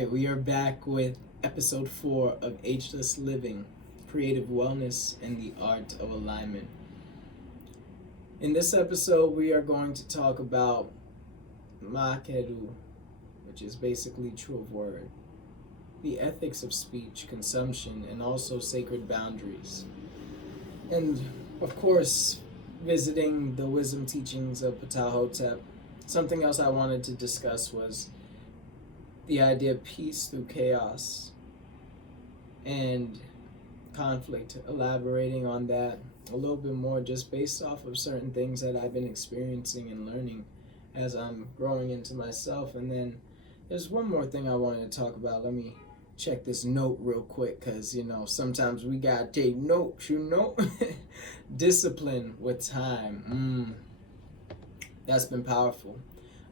right, we are back with episode 4 of Ageless Living, Creative Wellness and the Art of Alignment. In this episode, we are going to talk about Ma'at, which is basically true of word, the ethics of speech, consumption, and also sacred boundaries. And of course, visiting the wisdom teachings of Ptahhotep. Something else I wanted to discuss was the idea of peace through chaos and conflict, elaborating on that a little bit more just based off of certain things that I've been experiencing and learning as I'm growing into myself. And then there's one more thing I wanted to talk about. Let me check this note real quick, because sometimes we gotta take notes. Discipline with time. That's been powerful.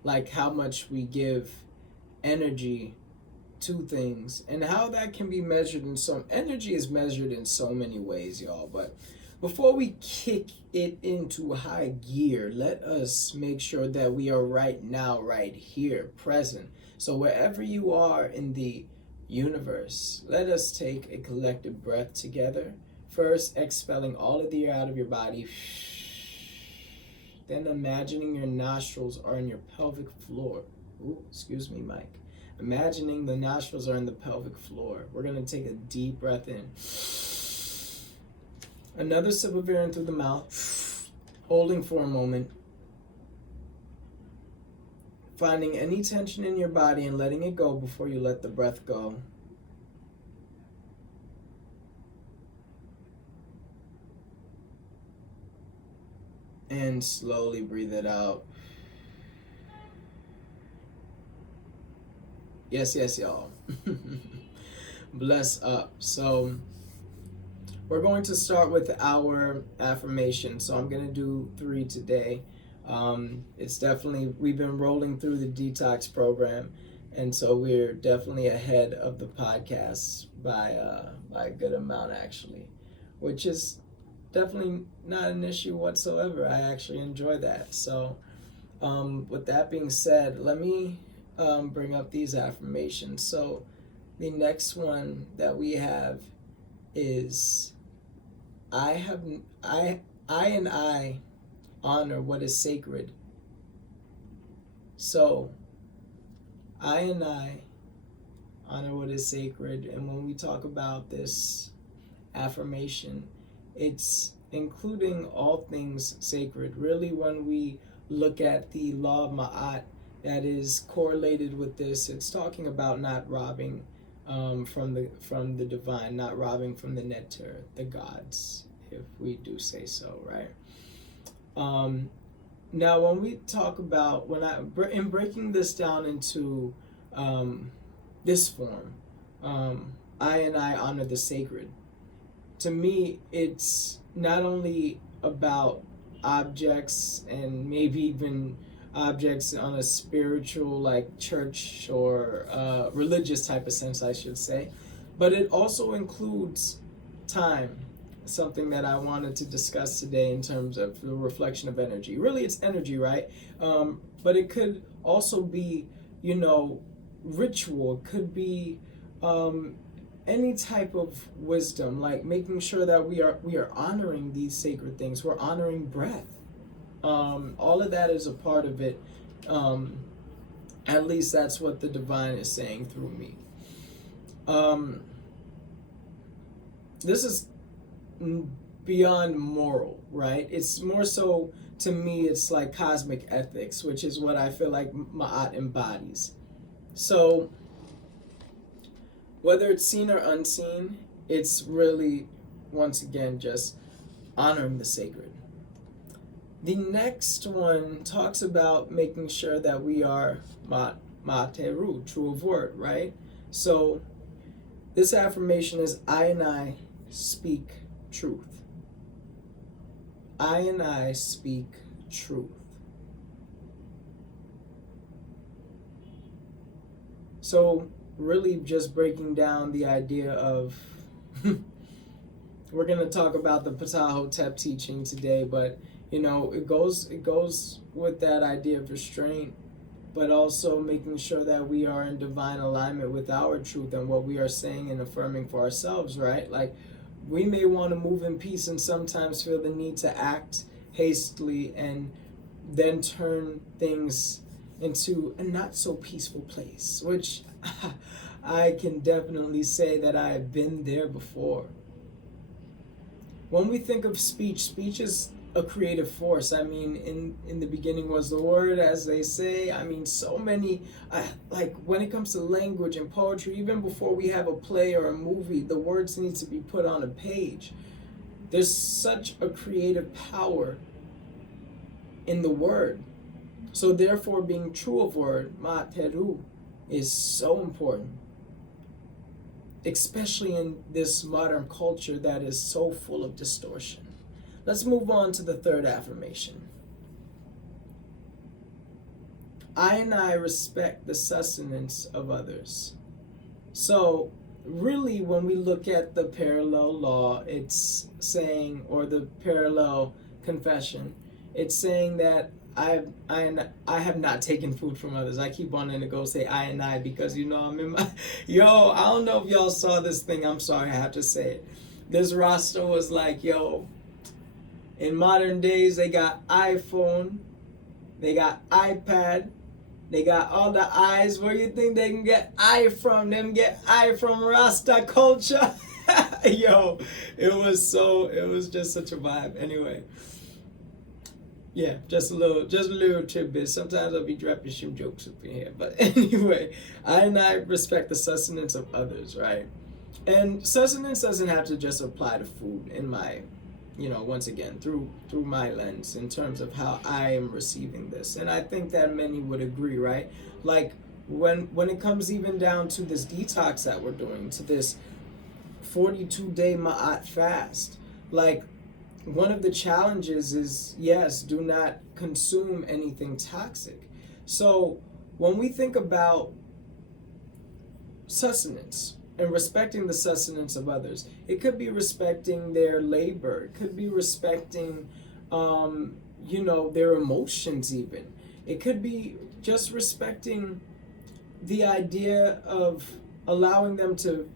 Like how much we give energy to things and how that can be measured in some energy is measured in so many ways, y'all. But before we kick it into high gear, let us make sure that we are right now, right here, present. So wherever you are in the universe, let us take a collective breath together. First, expelling all of the air out of your body. Then imagining your nostrils are in your pelvic floor. Ooh, excuse me, Mike. Imagining the nostrils are in the pelvic floor. We're going to take a deep breath in. Another sip of air in through the mouth. Holding for a moment. Finding any tension in your body and letting it go before you let the breath go. And slowly breathe it out. Yes, y'all. Bless up. So we're going to start with our affirmation. So I'm going to do 3 today. It's definitely, we've been rolling through the detox program, and so we're definitely ahead of the podcast by a good amount, actually, which is definitely not an issue whatsoever. I actually enjoy that. So with that being said, let me bring up these affirmations. So the next one that we have is I honor what is sacred. So I honor what is sacred. And when we talk about this affirmation, it's including all things sacred. Really, when we look at the law of Ma'at that is correlated with this, it's talking about not robbing from the divine, not robbing from the nectar, the gods, if we do say so, right? Now, when we talk about, in breaking this down into this form, I honor the sacred. To me, it's not only about objects and maybe even objects on a spiritual, like church or religious type of sense, I should say, but it also includes time, something that I wanted to discuss today in terms of the reflection of energy. Really, it's energy, right? But it could also be, ritual. It could be any type of wisdom, like making sure that we are honoring these sacred things. We're honoring breath. All of that is a part of it. At least that's what the divine is saying through me. This is beyond moral, right? It's more so, to me, it's like cosmic ethics, which is what I feel like Ma'at embodies. So whether it's seen or unseen, it's really, once again, just honoring the sacred. The next one talks about making sure that we are Ma'ateru, true of word, right? So this affirmation is I speak truth. I speak truth. So really just breaking down the idea of we're going to talk about the Ptahhotep teaching today, but it goes with that idea of restraint, but also making sure that we are in divine alignment with our truth and what we are saying and affirming for ourselves, right? Like, we may want to move in peace and sometimes feel the need to act hastily and then turn things into a not so peaceful place, which I can definitely say that I have been there before. When we think of speech, speech is a creative force. I mean, in the beginning was the word, as they say. I mean, so many, like when it comes to language and poetry, even before we have a play or a movie, the words need to be put on a page. There's such a creative power in the word. So therefore, being true of word, Ma'at Detox, is so important, especially in this modern culture that is so full of distortion. Let's move on to the third affirmation. I respect the sustenance of others. So really, when we look at the parallel law, it's saying, or the parallel confession, it's saying that I have not taken food from others. I keep wanting to go say I because, you know, I'm in my, yo, I don't know if y'all saw this thing. I'm sorry, I have to say it. This roster was like, yo, in modern days, they got iPhone, they got iPad, they got all the eyes. Where you think they can get I from? Them get I from Rasta culture. Yo, it was just such a vibe. Anyway, yeah, just a little tidbit. Sometimes I'll be dropping some jokes up in here, but anyway, I respect the sustenance of others, right? And sustenance doesn't have to just apply to food. In my, you know, once again, through my lens, in terms of how I am receiving this, and I think that many would agree, right? Like when it comes even down to this detox that we're doing, to this 42-day Ma'at fast, like, one of the challenges is, yes, do not consume anything toxic. So when we think about sustenance and respecting the sustenance of others, it could be respecting their labor. It could be respecting, you know, their emotions even. It could be just respecting the idea of allowing them to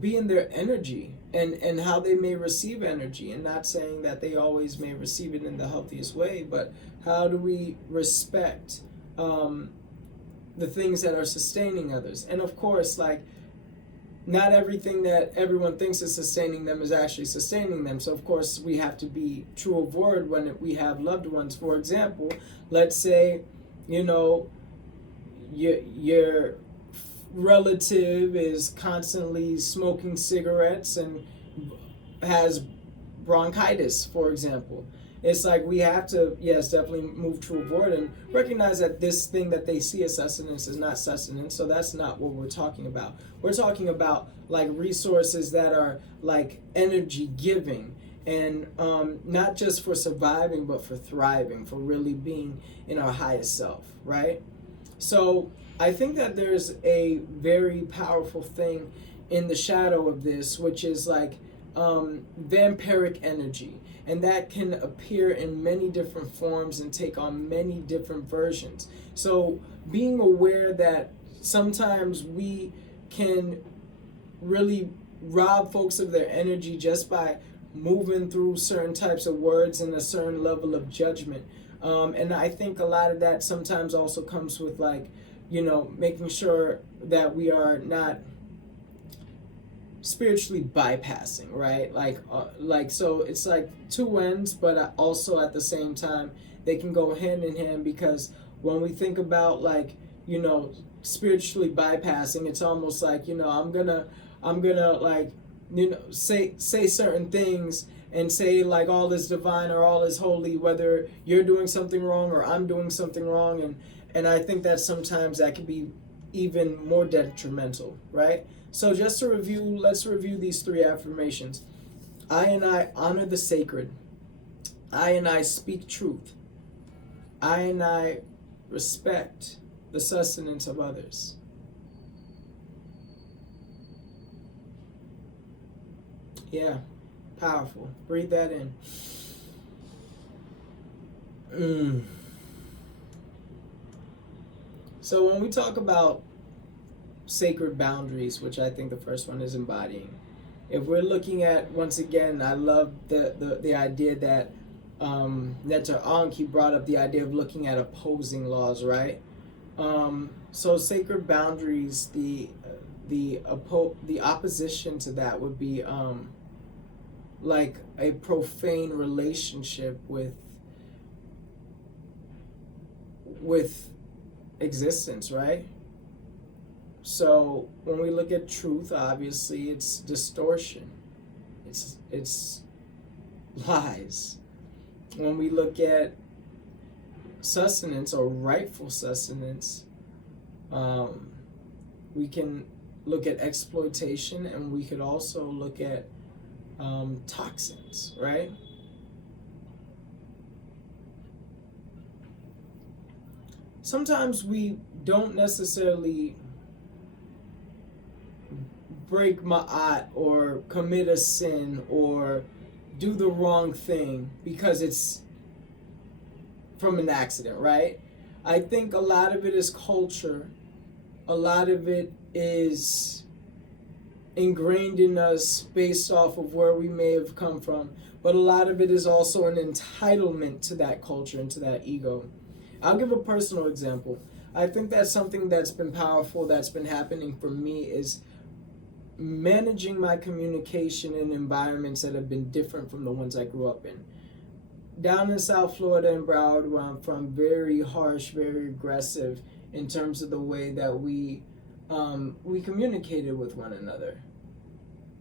be in their energy and how they may receive energy, and not saying that they always may receive it in the healthiest way, but how do we respect the things that are sustaining others? And of course, like, not everything that everyone thinks is sustaining them is actually sustaining them. So of course we have to be true of word when we have loved ones. For example, let's say, you know, your relative is constantly smoking cigarettes and has bronchitis, for example. It's like we have to, yes, definitely move true word and recognize that this thing that they see as sustenance is not sustenance. So that's not what we're talking about. We're talking about like resources that are like energy giving, and not just for surviving, but for thriving, for really being in our highest self, right? So I think that there's a very powerful thing in the shadow of this, which is like vampiric energy. And that can appear in many different forms and take on many different versions. So being aware that sometimes we can really rob folks of their energy just by moving through certain types of words and a certain level of judgment. And I think a lot of that sometimes also comes with, like, you know, making sure that we are not spiritually bypassing, right? Like so it's like two ends, but also at the same time they can go hand in hand, because when we think about, like, you know, spiritually bypassing, it's almost like, you know, I'm gonna like, you know, say certain things and say like all is divine or all is holy, whether you're doing something wrong or I'm doing something wrong, and I think that sometimes that can be even more detrimental, right? So just to review, let's review these three affirmations. I honor the sacred. I speak truth. I respect the sustenance of others. Yeah, powerful. Breathe that in. So when we talk about sacred boundaries, which I think the first one is embodying, if we're looking at, once again, I love the idea that Netta Ankh brought up the idea of looking at opposing laws, right? So sacred boundaries, the opposition to that would be like a profane relationship with existence, right? So when we look at truth, obviously it's distortion, it's lies. When we look at sustenance or rightful sustenance, we can look at exploitation, and we could also look at toxins, right? Sometimes we don't necessarily break ma'at or commit a sin or do the wrong thing because it's from an accident, right? I think a lot of it is culture. A lot of it is ingrained in us based off of where we may have come from. But a lot of it is also an entitlement to that culture and to that ego. I'll give a personal example. I think that's something that's been powerful, that's been happening for me, is managing my communication in environments that have been different from the ones I grew up in. Down in South Florida and Broward, where I'm from, very harsh, very aggressive in terms of the way that we communicated with one another.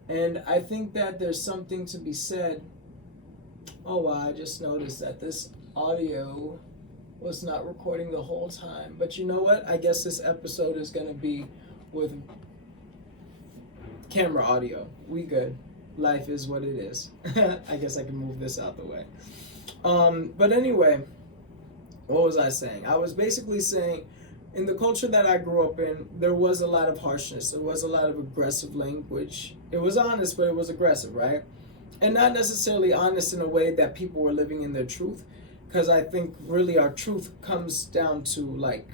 And I think that there's something to be said. Oh wow, I just noticed that this audio was not recording the whole time. But you know what? I guess this episode is going to be with camera audio. We good. Life is what it is. I guess I can move this out the way. But anyway, what was I saying? I was basically saying, in the culture that I grew up in, there was a lot of harshness. There was a lot of aggressive language. It was honest, but it was aggressive, right? And not necessarily honest in a way that people were living in their truth, because I think really our truth comes down to like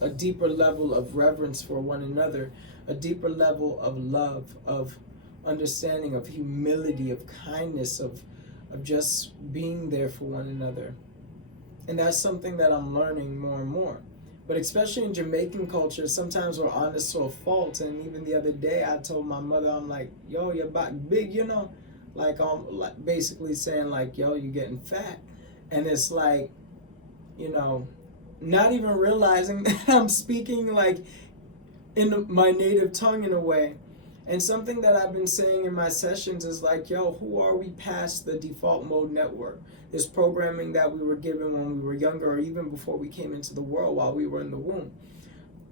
a deeper level of reverence for one another, a deeper level of love, of understanding, of humility, of kindness, of just being there for one another. And that's something that I'm learning more and more. But especially in Jamaican culture, sometimes we're honest to a fault. And even the other day, I told my mother, I'm like, yo, your back big, you know? Like, I'm like basically saying like, yo, you're getting fat. And it's like, you know, not even realizing that I'm speaking like in my native tongue in a way. And something that I've been saying in my sessions is like, yo, who are we past the default mode network? This programming that we were given when we were younger, or even before we came into the world while we were in the womb.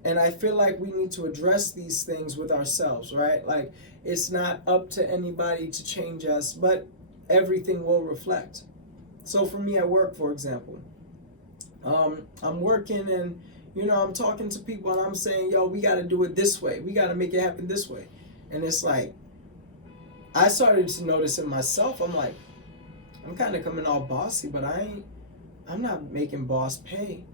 And I feel like we need to address these things with ourselves, right? Like, it's not up to anybody to change us, but everything will reflect. So for me at work, for example, I'm working and, you know, I'm talking to people and I'm saying, yo, we got to do it this way. We got to make it happen this way. And it's like, I started to notice in myself, I'm like, I'm kind of coming all bossy, but I'm not making boss pay.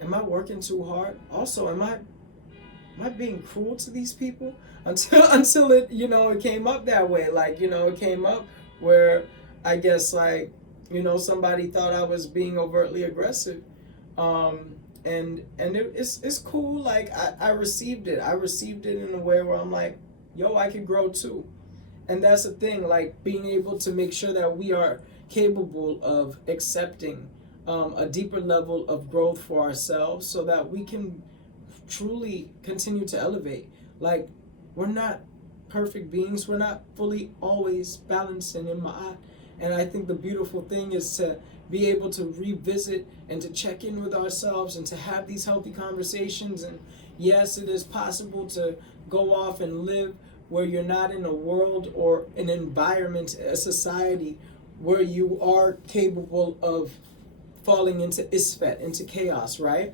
Am I working too hard? Also, am I being cruel to these people? Until it, you know, it came up that way. Like, you know, it came up where I guess like, you know, somebody thought I was being overtly aggressive. And it's cool. Like I received it. I received it in a way where I'm like, yo, I could grow too. And that's the thing, like being able to make sure that we are capable of accepting a deeper level of growth for ourselves so that we can truly continue to elevate. Like, we're not perfect beings. We're not fully always balanced and in Ma'at. And I think the beautiful thing is to be able to revisit and to check in with ourselves and to have these healthy conversations. And yes, it is possible to go off and live where you're not in a world or an environment, a society where you are capable of falling into isfet, into chaos, right?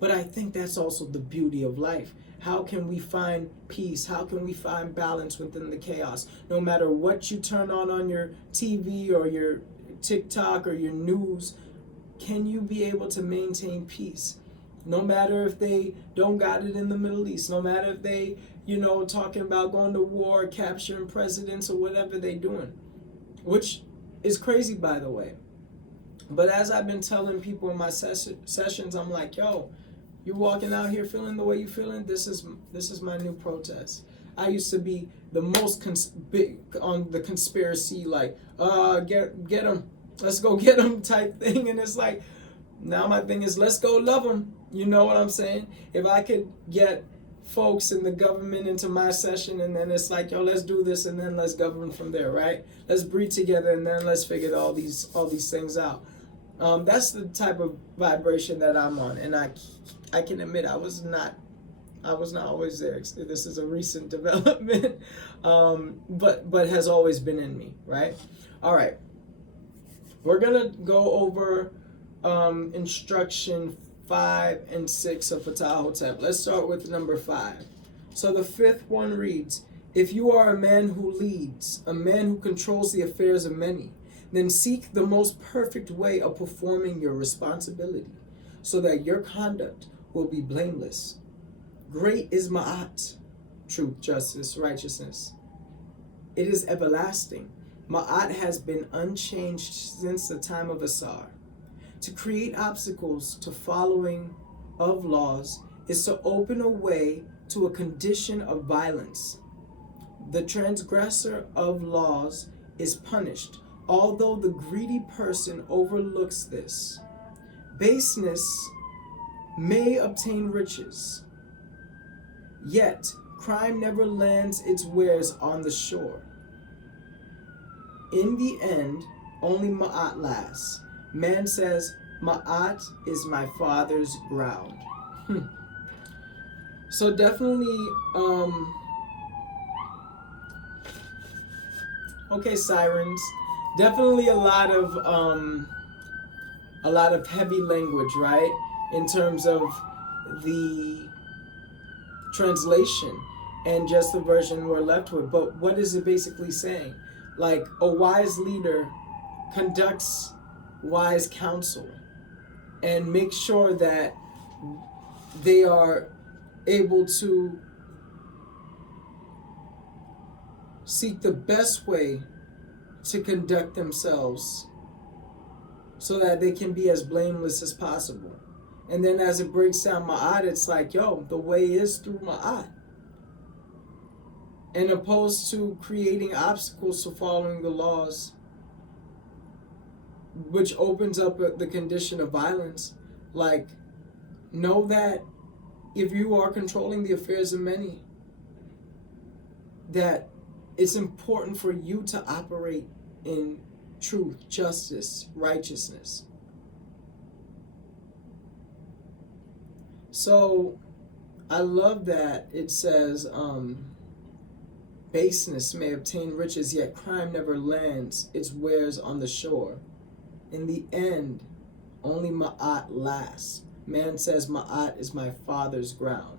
But I think that's also the beauty of life. How can we find peace? How can we find balance within the chaos? No matter what you turn on your TV or your TikTok or your news, can you be able to maintain peace? No matter if they don't got it in the Middle East, no matter if they, talking about going to war, capturing presidents or whatever they doing, which is crazy, by the way. But as I've been telling people in my sessions, I'm like, yo, you walking out here feeling the way you feeling? This is my new protest. I used to be the most big on the conspiracy, like, get them, let's go get them type thing. And it's like, now my thing is, let's go love them. You know what I'm saying? If I could get folks in the government into my session, and then it's like, yo, let's do this, and then let's govern from there, right? Let's breathe together, and then let's figure all these things out. That's the type of vibration that I'm on, and I can admit I was not always there. This is a recent development, but has always been in me, right? All right, we're gonna go over instruction 5 and 6 of Ptahhotep. Let's start with number 5. So the 5th one reads, if you are a man who leads, a man who controls the affairs of many, then seek the most perfect way of performing your responsibility, so that your conduct will be blameless. Great is Ma'at, truth, justice, righteousness. It is everlasting. Ma'at has been unchanged since the time of Asar. To create obstacles to following of laws is to open a way to a condition of violence. The transgressor of laws is punished, although the greedy person overlooks this. Baseness may obtain riches, yet crime never lands its wares on the shore. In the end, only Ma'at lasts. Man says, Ma'at is my father's ground. So definitely, okay, sirens. Definitely a lot of heavy language, right? In terms of the translation and just the version we're left with. But what is it basically saying? Like, a wise leader conducts wise counsel and makes sure that they are able to seek the best way to conduct themselves so that they can be as blameless as possible. And then as it breaks down Ma'at, it's like, yo, the way is through Ma'at. And opposed to creating obstacles to following the laws, which opens up the condition of violence. Like, know that if you are controlling the affairs of many, that it's important for you to operate in truth, justice, righteousness. So I love that it says, baseness may obtain riches, yet crime never lands its wares on the shore. In the end, only Ma'at lasts. Man says, Ma'at is my father's ground.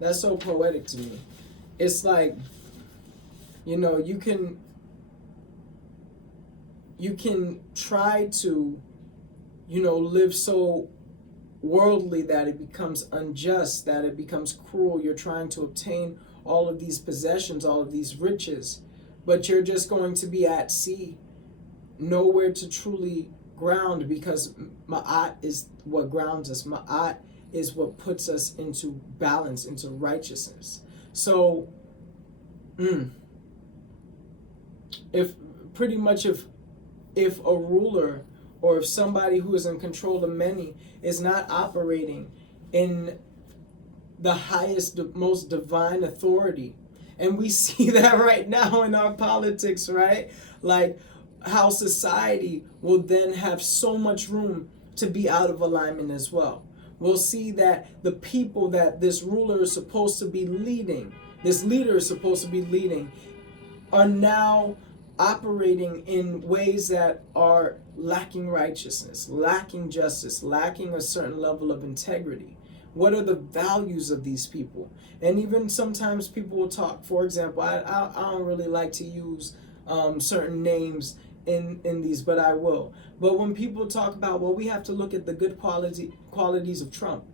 That's so poetic to me. It's like, you can try to, live so worldly that it becomes unjust, that it becomes cruel. You're trying to obtain all of these possessions, all of these riches, but you're just going to be at sea, nowhere to truly ground, because Ma'at is what grounds us. Ma'at is what puts us into balance, into righteousness. So, if a ruler, or if somebody who is in control of many is not operating in the highest, most divine authority, and we see that right now in our politics, right? Like, how society will then have so much room to be out of alignment as well. We'll see that the people that this ruler is supposed to be leading, this leader is supposed to be leading, are now operating in ways that are lacking righteousness, lacking justice, lacking a certain level of integrity. What are the values of these people? And even sometimes people will talk, for example, I don't really like to use certain names in these, but I will. But when people talk about, well, we have to look at the good qualities of Trump.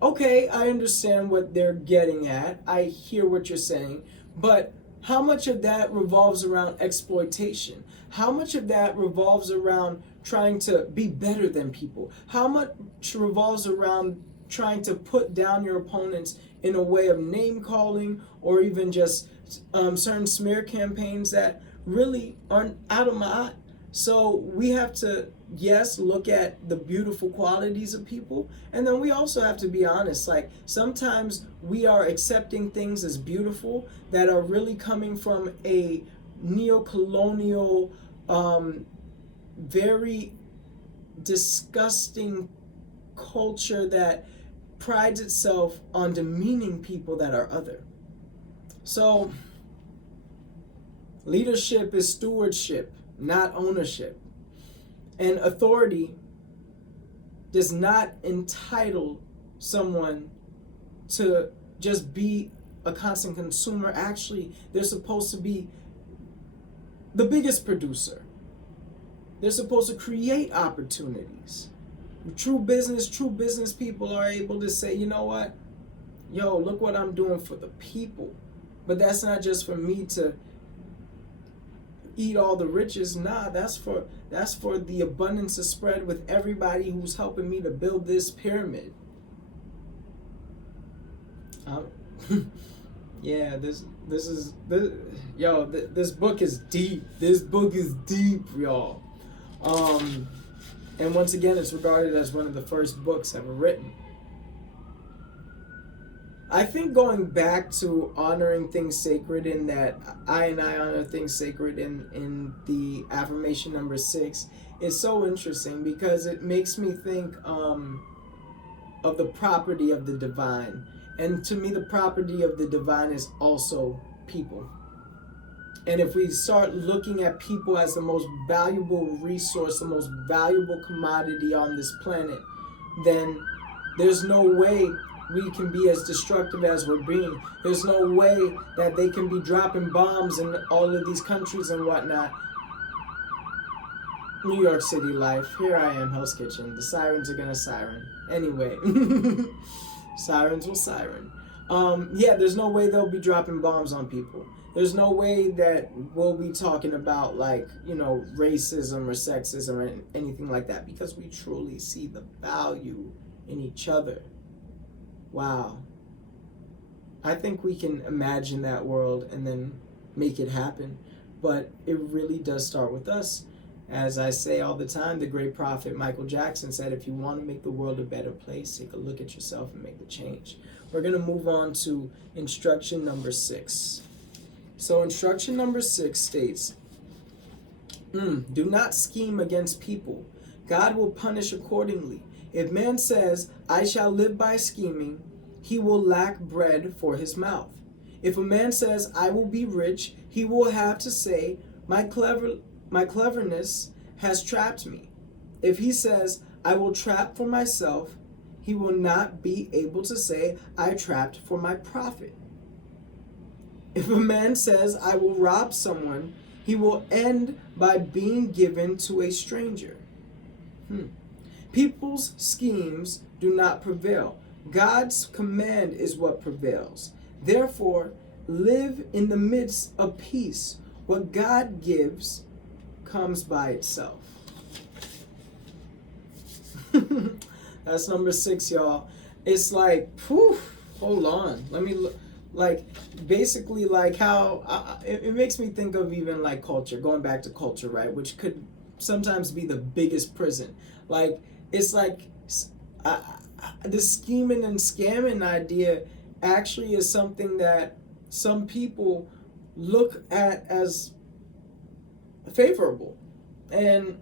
Okay, I understand what they're getting at. I hear what you're saying. But how much of that revolves around exploitation? How much of that revolves around trying to be better than people? How much revolves around trying to put down your opponents in a way of name calling, or even just certain smear campaigns that really aren't out of Ma'at? So we have to, yes, look at the beautiful qualities of people, and then we also have to be honest. Like, sometimes we are accepting things as beautiful that are really coming from a neo-colonial, very disgusting culture that prides itself on demeaning people that are other. So leadership is stewardship, not ownership. And authority does not entitle someone to just be a constant consumer. Actually, they're supposed to be the biggest producer. They're supposed to create opportunities. True business people are able to say, you know what? Yo, look what I'm doing for the people. But that's not just for me to eat all the riches. Nah, that's for the abundance to spread with everybody who's helping me to build this pyramid. Yeah, this book is deep. This book is deep, y'all. And once again, it's regarded as one of the first books ever written. I think going back to honoring things sacred, in that I honor things sacred in the affirmation number 6, is so interesting because it makes me think of the property of the divine. And to me, the property of the divine is also people. And if we start looking at people as the most valuable resource, the most valuable commodity on this planet, then there's no way we can be as destructive as we're being. There's no way that they can be dropping bombs in all of these countries and whatnot. New York City life. Here I am, Hell's Kitchen. The sirens are gonna siren. Anyway. Sirens will siren. Yeah, there's no way they'll be dropping bombs on people. There's no way that we'll be talking about, like, racism or sexism or anything like that, because we truly see the value in each other. Wow. I think we can imagine that world and then make it happen. But it really does start with us. As I say all the time, the great prophet Michael Jackson said, if you want to make the world a better place, take a look at yourself and make the change. We're going to move on to instruction number 6. So instruction number 6 states, do not scheme against people. God will punish accordingly. If man says, I shall live by scheming, he will lack bread for his mouth. If a man says, I will be rich, he will have to say, my cleverness has trapped me. If he says, I will trap for myself, he will not be able to say, I trapped for my profit. If a man says, I will rob someone, he will end by being given to a stranger. People's schemes do not prevail. God's command is what prevails. Therefore, live in the midst of peace. What God gives comes by itself. That's number 6, y'all. It's like, hold on. Let me look. Like, basically, like how it makes me think of even like culture, going back to culture, right? Which could sometimes be the biggest prison. Like, it's like the scheming and scamming idea actually is something that some people look at as favorable, and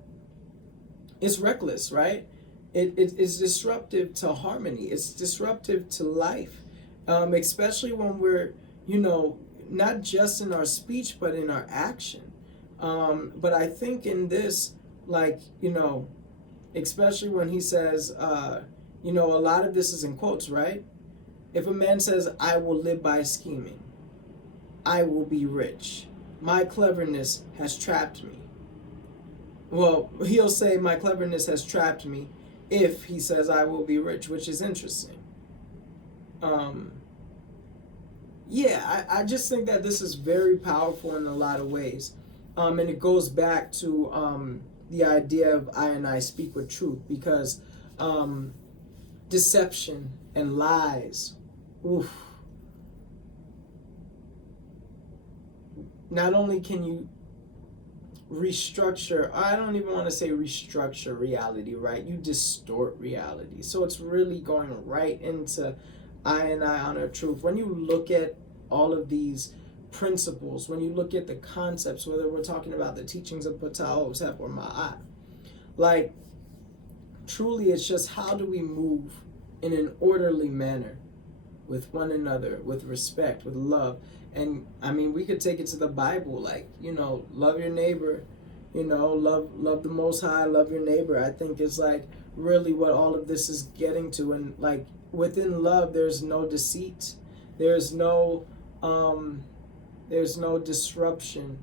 it's reckless, right? It's disruptive to harmony. It's disruptive to life, especially when we're, not just in our speech, but in our action. But I think in this, like, especially when he says, a lot of this is in quotes, right? If a man says, I will live by scheming, I will be rich, my cleverness has trapped me. well, he'll say, my cleverness has trapped me, if he says I will be rich, which is interesting. Yeah, I just think that this is very powerful in a lot of ways. And it goes back to the idea of I and I speak with truth, because deception and lies, oof, not only can you restructure, I don't even want to say restructure reality, right? You distort reality. So it's really going right into I and I honor truth. When you look at all of these principles, when you look at the concepts, whether we're talking about the teachings of Ptahhotep or Ma'at, like, truly it's just how do we move in an orderly manner with one another, with respect, with love. And I mean, we could take it to the Bible, like, love your neighbor, love the Most High, love your neighbor. I think it's like really what all of this is getting to. And like within love, there's no deceit, there's no disruption.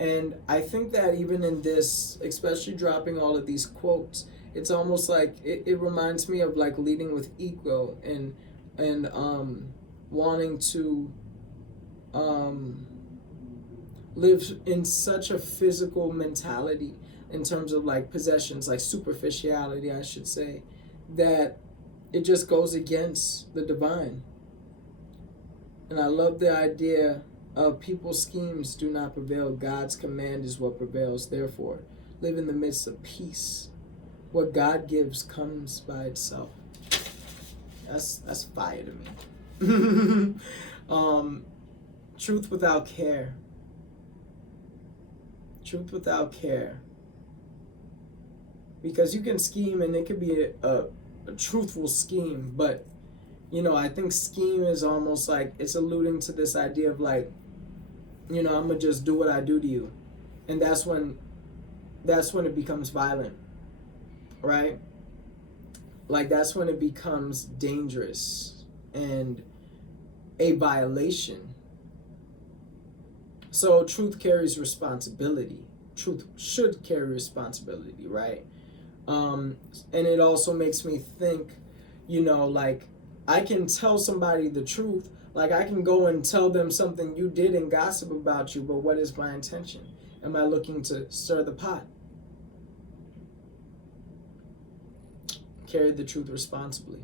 And I think that even in this, especially dropping all of these quotes, it's almost like it reminds me of like leading with ego and wanting to live in such a physical mentality in terms of like possessions, like superficiality, I should say, that it just goes against the divine. And I love the idea of people's schemes do not prevail. God's command is what prevails. Therefore, live in the midst of peace. What God gives comes by itself. That's fire to me. Truth without care. Truth without care. Because you can scheme and it could be a truthful scheme, but I think scheme is almost like it's alluding to this idea of like, I'm gonna just do what I do to you, and that's when it becomes violent, right? Like that's when it becomes dangerous and a violation. So truth carries responsibility. Truth should carry responsibility, right? And it also makes me think, like I can tell somebody the truth. Like I can go and tell them something you did and gossip about you, but what is my intention? Am I looking to stir the pot? Carry the truth responsibly.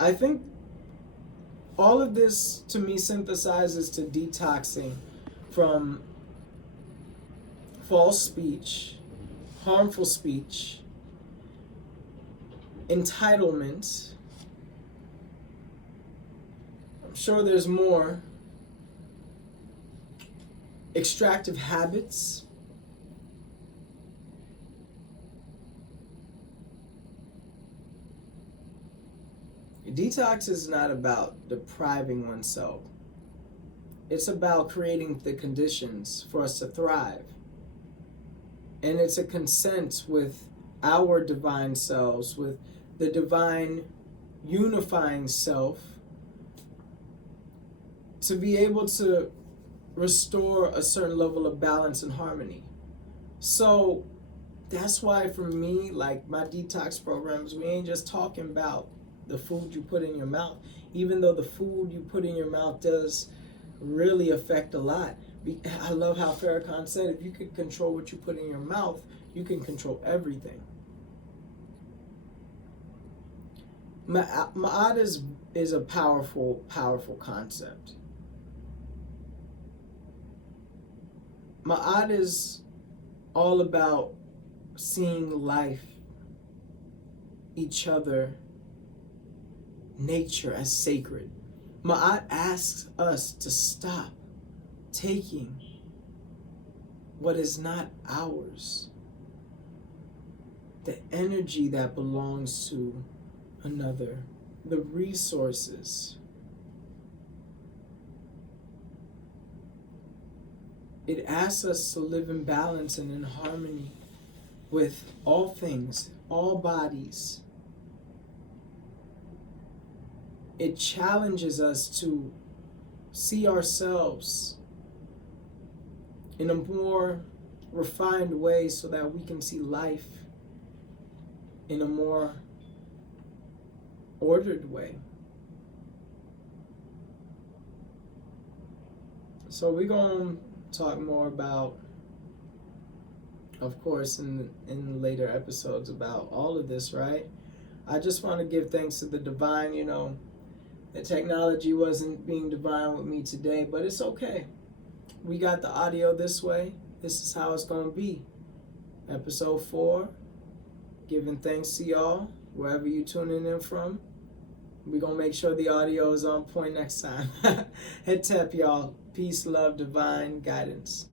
I think all of this to me synthesizes to detoxing from false speech, harmful speech, entitlement. I'm sure there's more. Extractive habits. Detox is not about depriving oneself. It's about creating the conditions for us to thrive. And it's a consent with our divine selves, with the divine unifying self, to be able to restore a certain level of balance and harmony. So that's why for me, like my detox programs, we ain't just talking about the food you put in your mouth, even though the food you put in your mouth does really affect a lot. I love how Farrakhan said, if you could control what you put in your mouth, you can control everything. Ma'at is a powerful, powerful concept. Ma'at is all about seeing life, each other, nature as sacred. Ma'at asks us to stop taking what is not ours, the energy that belongs to another, the resources. It asks us to live in balance and in harmony with all things, all bodies. It challenges us to see ourselves in a more refined way so that we can see life in a more ordered way. So we're going to talk more about, of course, in later episodes about all of this, right? I just want to give thanks to the divine. The technology wasn't being divine with me today, but it's okay. We got the audio this way. This is how it's going to be. Episode 4, giving thanks to y'all, wherever you tuning in from. We're going to make sure the audio is on point next time. Hetep, y'all. Peace, love, divine guidance.